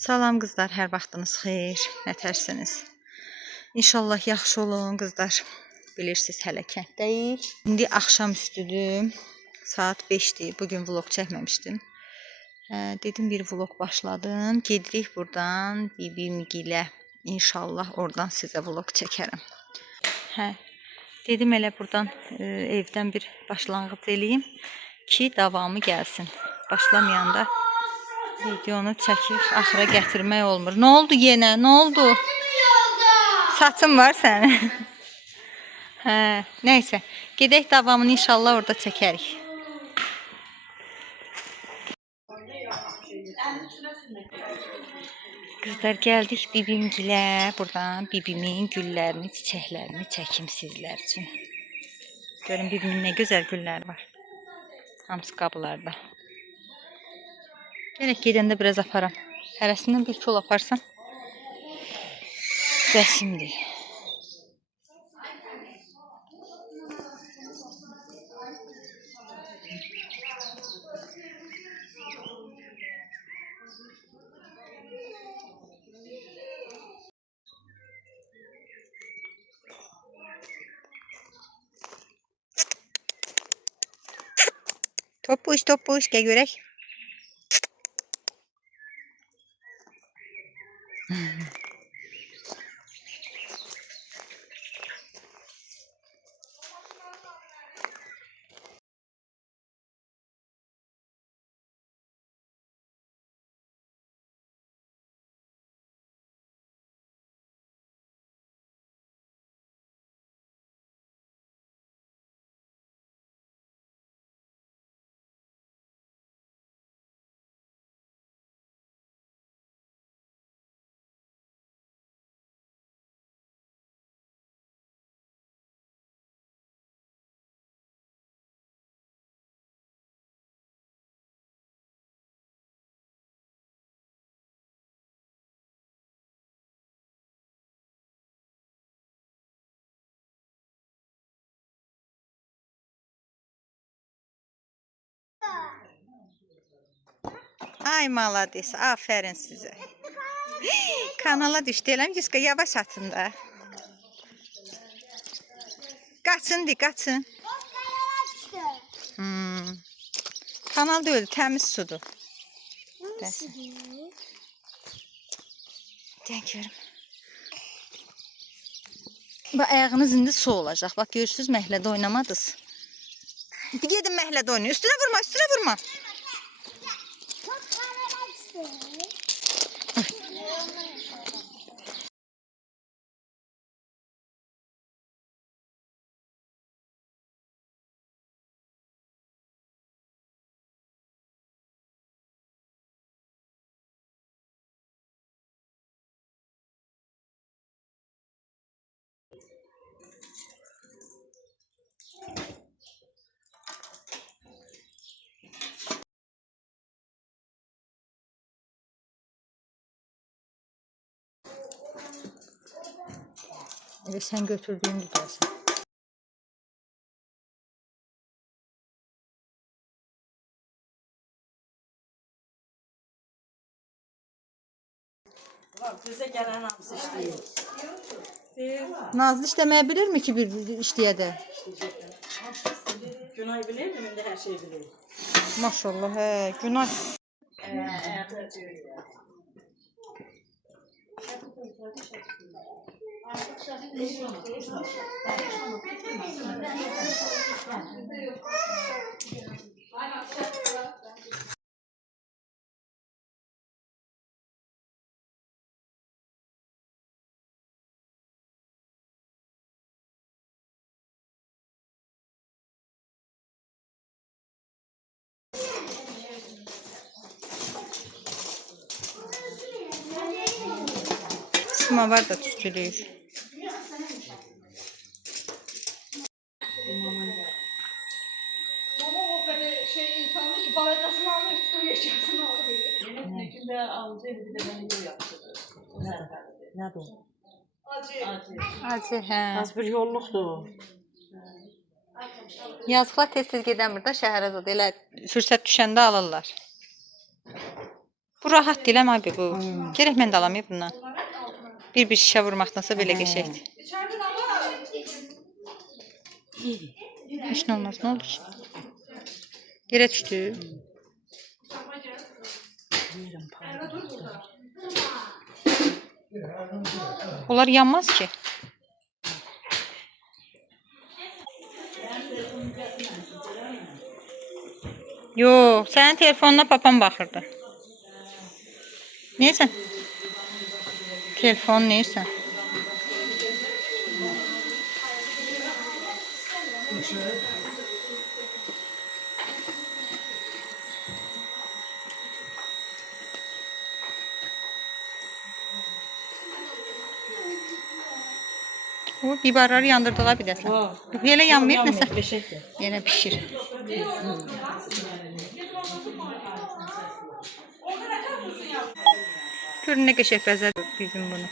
Salam qızlar, hər vaxtınız xeyir, nətərsiniz? İnşallah yaxşı olun qızlar. Bilirsiniz, hələ kənddəyik. İndi axşam üstüdür, saat 5'dir. Bugün vlog çəkməmişdim. Dedim bir vlog başladım. Gedirik buradan bibimgilə. İnşallah oradan sizə vlog çəkərəm. Dedim elə buradan evdən bir başlanğıc eləyim ki, davamı gəlsin. Başlamayanda videonu çəkib axıra gətirmək olmur. Nə oldu yenə? Nə oldu? Saçın var sənin. Nəysə, gedək davamını inşallah orada çəkərik. Qızlar, gəldik bibimgilə. Buradan bibimin güllərini, çiçəklərini çəkim sizlər üçün. Görün bibimin nə gözəl güllər var. Hamısı qabılarda. Gələk gedəndə biraz aparam. Hərəsindən bir kol aparsam bəsimdir. Topuş, gəl görək. Ay malades, aferin sizə. Kanala düşdü, eləm Yüzka, yavaş atın da. Qaçın. Kanal deyil, təmiz sudur. Gəl görüm. Bax, ayağınız indi su olacaq. Bax, görürsünüz, məhlədə oynamadınız. Gedin məhlədə oynayın. Üstünə vurma. Elə sən götürdüyün gəlsin. Bizə gələn hamısı işləyir. Nazlı işləməyə bilirmi ki, bir işləyədə? Günay bilirdim, indi hər şey bilir. Maşallah, Günay. Smavar da tüstülüyor. Baba o kadar insanı ki baladasını alır üstüne yaşasını alıyor. Yemek içinde alıcı bir de ben bunu yaptım. Nə bu? Acı. Acı, Az bir yolluqdur. Yazıqlar tez-tez gedəmir də şəhərə zad. Elə fürsət düşəndə alırlar. Bu rahat deyil ama abi bu. Gerek mən də alamayım bundan. Bir şişə vurmaqdansa belə qəşəkdir. Heç nə olmaz, nə oldu ki? Yerə düşdü. Onlar yanmaz ki. Yox, sənin telefonuna papam baxırdı. Neysən? Telefon neysən? O biberləri yandırdılar bir dəsən. Elə yanmayıb nəsə. Beşikdir. Yenə pişir. Görün nə qəşəng bəzədir bizim bunu.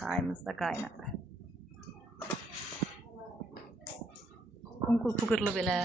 Çayımız da qaynadı. Kum qulpu qırılıb elə.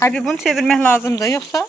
Abi bunu çevirmək lazımdır, yoxsa?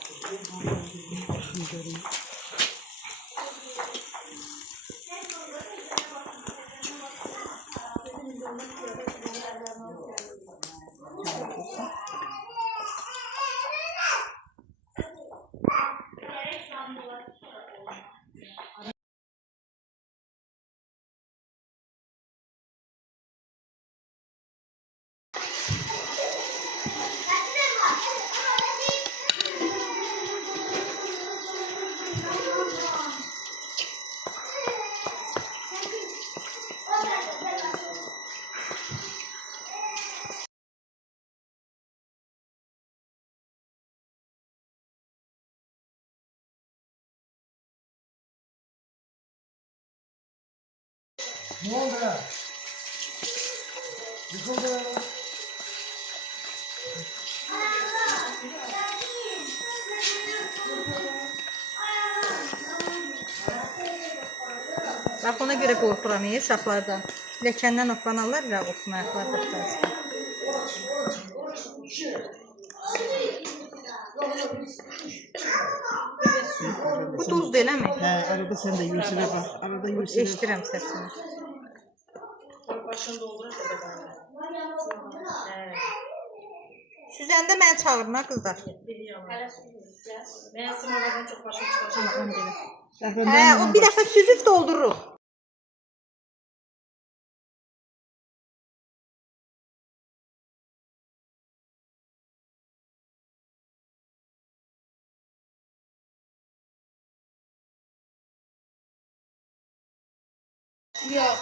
Ne oldu ya? Yıkıldı ya. Bax ona görə qorxuram uşaqlardan. Ləkəndən oxlanarlar və oxumayaqlar başlayır. Bu tuz değil mi? He, arada sen de yüzüne bak. Arada yüzüne. Eşidirəm səsini. Süzəndə məni çağırın ha qızlar. Ben sınavlardan çok başım çıkacağım. Hə, o bir dəfə süzüb doldururuq. Yok.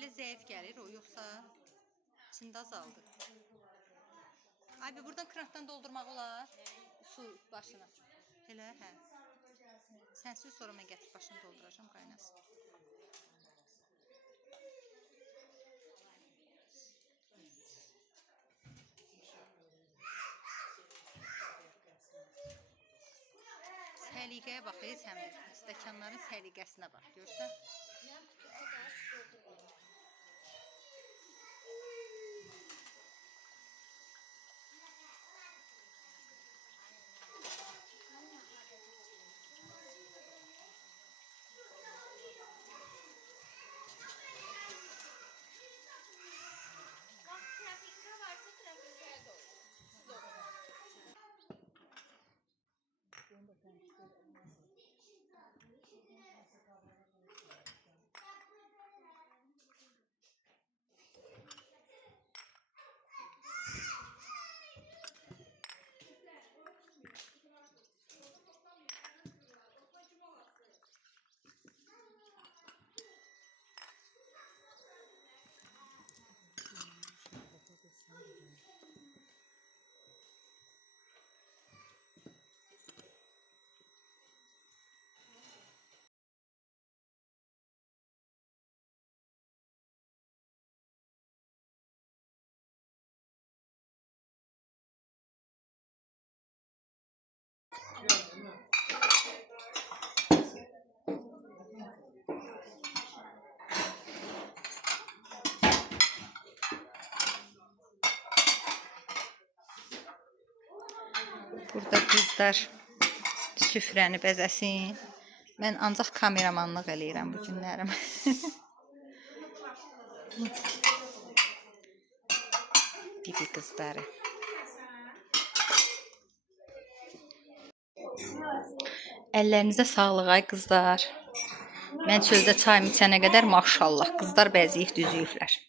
Elə zəif gəlir o, yoxsa içində azaldı. Ay, buradan krantdan doldurmaq olar. Su başına. Elə, hə. Sənsiz sonra mən gətirib başını dolduracağım, qaynasın. Səliqəyə bax, Səmir. Stəkanların səliqəsinə bax, görsən? Burada qızlar süfrəni bəzəsin. Mən ancaq kameramanlıq eləyirəm bu günlərim. Bibi qızları. Əllərinizə sağlıq ay qızlar. Mən çöldə çayımı içənə qədər maşallah qızlar bəzəyib düzüyüblər.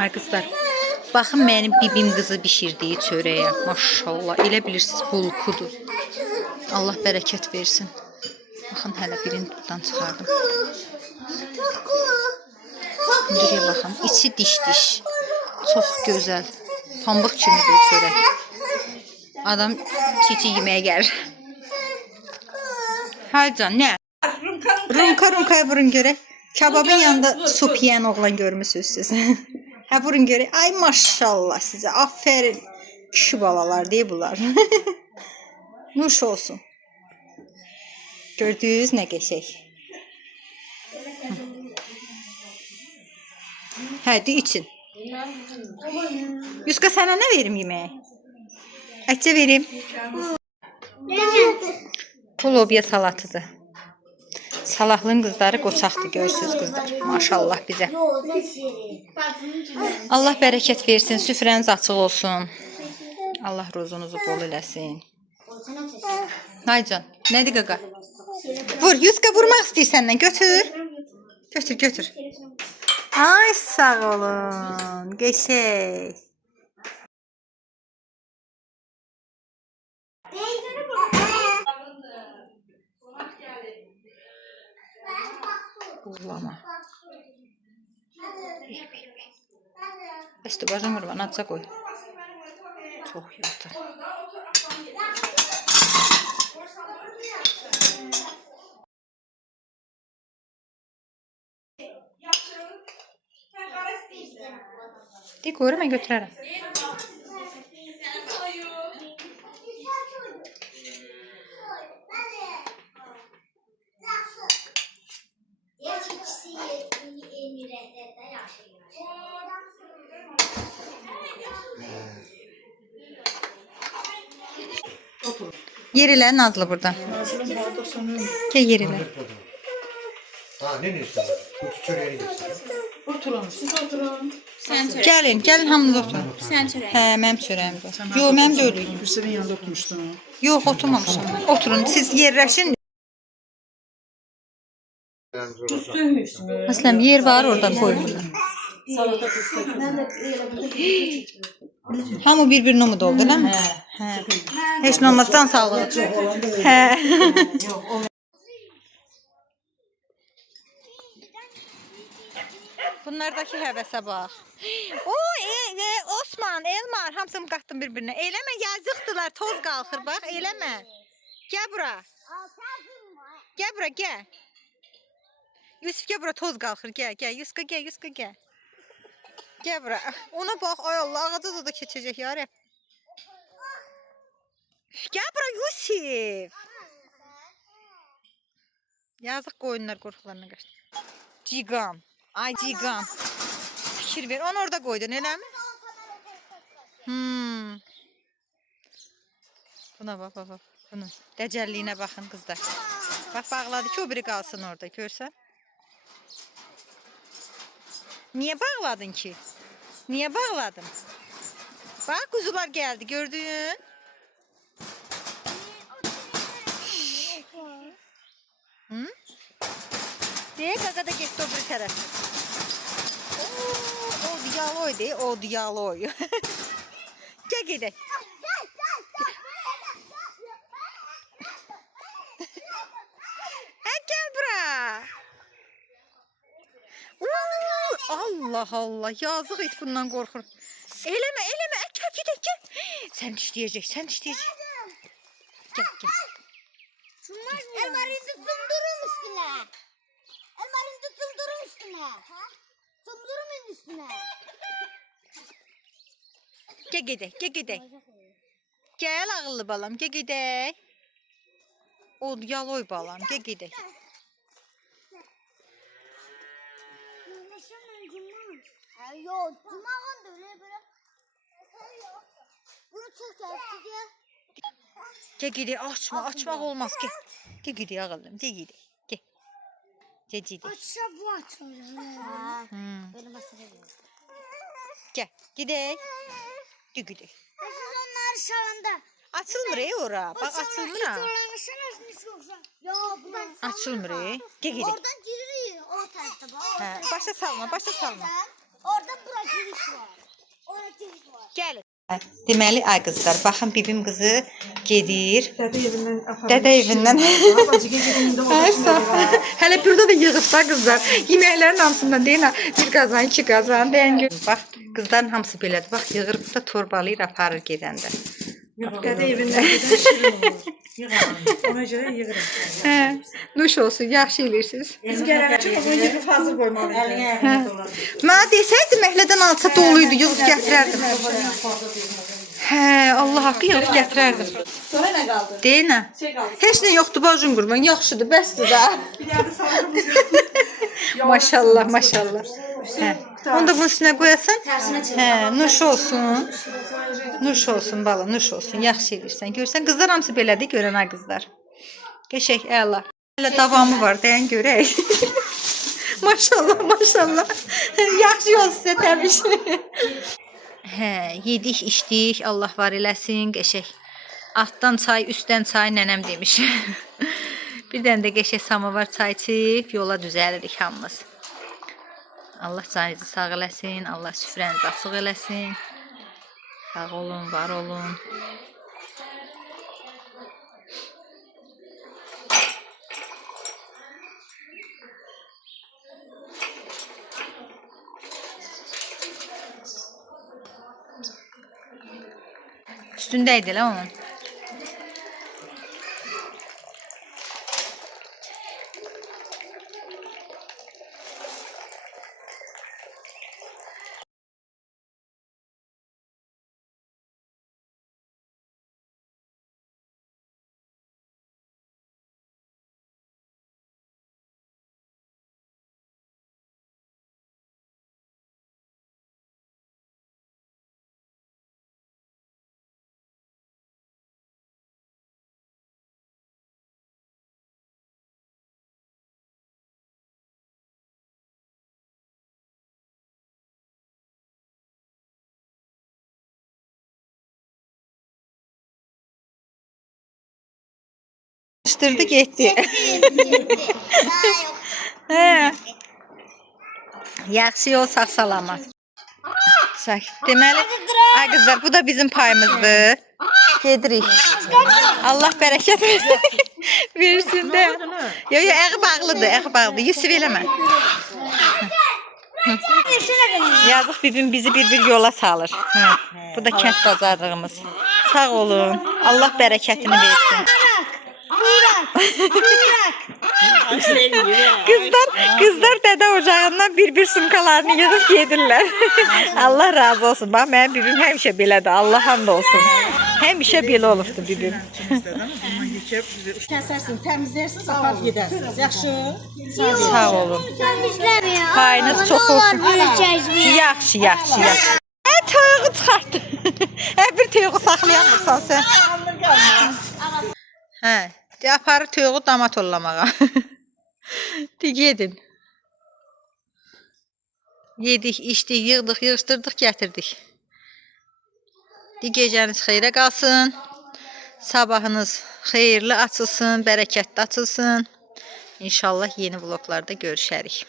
Ay qızlar, baxın mənim bibim qızı bişirdiyi çörəyə. Maşallah, elə bilirsiniz bulkudur. Allah bərəkət versin. Baxın, hələ birini tutdan çıxardım. Hündürüyə baxın, içi diş-diş. Çox gözəl. Pambıq kimidir çörək. Adam çiçi yeməyə gəlir. Haycan, nə? Rumka vurun görək. Kababın yanında su piyən oğlan görmüsünüz siz. Hə, vurun görək. Ay maşallah sizə. Aferin. Kişi balalar deyib bunlar. Nuş olsun. Gördünüz nə qəşək. Hə, için. Yuska, sənə nə verim yeməyə? Ətcə verim. Bu lobya salatıdır. Salahlığın qızları qoçaqdır, görürsünüz qızlar. Maşallah bizə. Allah bərəkət versin, süfrəniz açıq olsun. Allah ruzunuzu bol eləsin. Haycan, nədir qaqa? Vur, Yuska vurmaq istəyir səndən, götür. Götür. Ay, sağ olun, qəşək. Uğurlama. Bəsdir, bacım qurban, atsa qoy. Çox yatır. De, qoyuram, mən götürərəm. Yer elə Nazlı burada. Nazilin barda sonu. Gəl yer elə. Ha, ne diyorsun? Kutu çöreğini göster. Oturun, siz oturun. Gəlin hamınız oturun. Sən çörək. Hə, mənim çörəyimdir. Yox, mənim də ölüyüm. Birisinin yanında oturmuşdun. Yox, oturmamışam. Oturun, siz yerləşin. Məsələn, yer var, oradan qoyurlar. Salata fıstık. Hamı bir-birini umud oldu, elə mi? Hə. Heç nə olmaz, can sağlığı. Hə. Bunlardakı həvəsə bax. O, Osman, Elmar, hamısını qatdım bir-birinə. Eləmə, yazıqdılar, toz qalxır, bax, eləmə. Gəl bura. Gəl bura, gəl. Yusuf, gəl bura, toz qalxır, gəl. Yuska, gəl. Gəl bura. Ona bax, ay Allah, ağaca da keçəcək, ya Rəbb. Gəl bura, Yusuf. Yazıq qoyunlar qorxularına qaçdı. Cigam. Ay cigam. Fikir ver. Onu orada koydun, elə mi? Buna bax. Bunun dəcəlliyinə baxın qızlar. Bax, bağladı ki, o biri qalsın orada, görsən. Niyə bağladın ki? Niyə bağladın? Bax, quzular gəldi, gördün? Deyək, qaqa da getdi o biri tərəfə. O diyaloydu, o diyaloy. Gəl gedək. Hə, gəl bura. Allah, yazıq it bundan qorxur. Eləmə, gəl. Sən dişləyəcək. Gəl. Elmar'ın tutundurun üstüne. Elmar'ın tutundurun üstüne. Tutundurun üstüne. Gəl gedək. Gəl ağıllı balam, gəl gedək. O yaloy balam, gəl gedək. Yok, cumağın da öyle böyle. Bunu çok yaptı ya. Gəl gedək, açmaq olmaz, gəl. Gəl gedək ağıllım, gəl gedək. Gəl. Açsa bu açılır. Benim açılır. Gəl, gedək. Gedək. Siz onları şalanda. Açılmır ora, bax açılmır ha. Ya bunlar Açılmır. Gəl gedək. oradan giriyor o tarafta bak. Hə, başa salma. Orada bura giriş var. Orada giriş var. Gəlin. Deməli, ay qızlar, baxın bibim qızı gedir. Dədə evindən. Bacı gedəndə Hələ burada da yığıb da qızlar. Yeməklərin hamısından deyil, bir qazan, iki qazan, deyən gün. Bax, qızların hamısı belədir. Bax, yığır da torbalayır, aparır gedəndə. Dədə evindən gedən şirin olur. Yığıram. Ona görə yığıram. Hə, nuş olsun, yaxşı eləyirsiniz. Biz gələnə ki, onu yığıb hazır qoymalıyıq. Mənə desəydi, məhlədən alça doluydu, yığıb gətirərdim. Hə, Allah haqqı yığıb gətirərdim. Sonra nə qaldı? Deyil nə? Heç nə yoxdur, bacım qurban, yaxşıdır, bəsdir də. Bir yerde salatımız yox. Maşallah. Hə. Onu da bunun üstünə qoyasan. Hə, nuş olsun. Nuş olsun bala, nuş olsun. Yaxşı edirsən. Görsən, qızlar hamısı belədir, görən ay qızlar. Qəşəng, əla. Hələ davamı var, deyən görək. Maşallah. Yaxşı yol sizə təbiş. Hə, yedik, içdik, Allah var eləsin, qəşəng. Altdan çay, üstdən çay nənəm demiş. Bir dənə də qəşəng samovar çay içib, yola düzəlirik hamımız. Allah canınızı sağ eləsin, Allah süfrənizi açıq eləsin. Sağ olun, var olun. Üstündeydi lan onun. Karıştırdı getdi. Hə. Yaxşı yol sağ salamat. Deməli, ay qızlar, bu da bizim payımızdır. Gedirik. Allah bərəkət versin də. Yo, əği bağlıdır, əği bağlıdır. Yusuf eləmə. Yazıq bibim bizi bir yola salır. Bu da kənd bazarlığımız. Sağ olun. Allah bərəkətini versin. Kızlar dede ocağından bir sumkalarını yığıp yedirler. Allah razı olsun. Bak benim bibim həmişə belədir. Allah hamd olsun. Həmişə belə olubdu bibim. Kəsərsin, təmizlərsin, apar gedərsiniz. Yaxşı? Sağ olun. Temizlemiyor. Payınız çox olsun. Büyüyeceğiz. Yaxşı. Toyuğu çıxartdı. Bir toyuğu saxlayamırsan sən. Hə. De aparır toyuğu dama tollamağa. De gedin. Yedik, içdik, yığdıq, yığışdırdıq, gətirdik. De gecəniz xeyrə qalsın. Sabahınız xeyirli açılsın, bərəkətli açılsın. İnşallah yeni vloglarda görüşərik.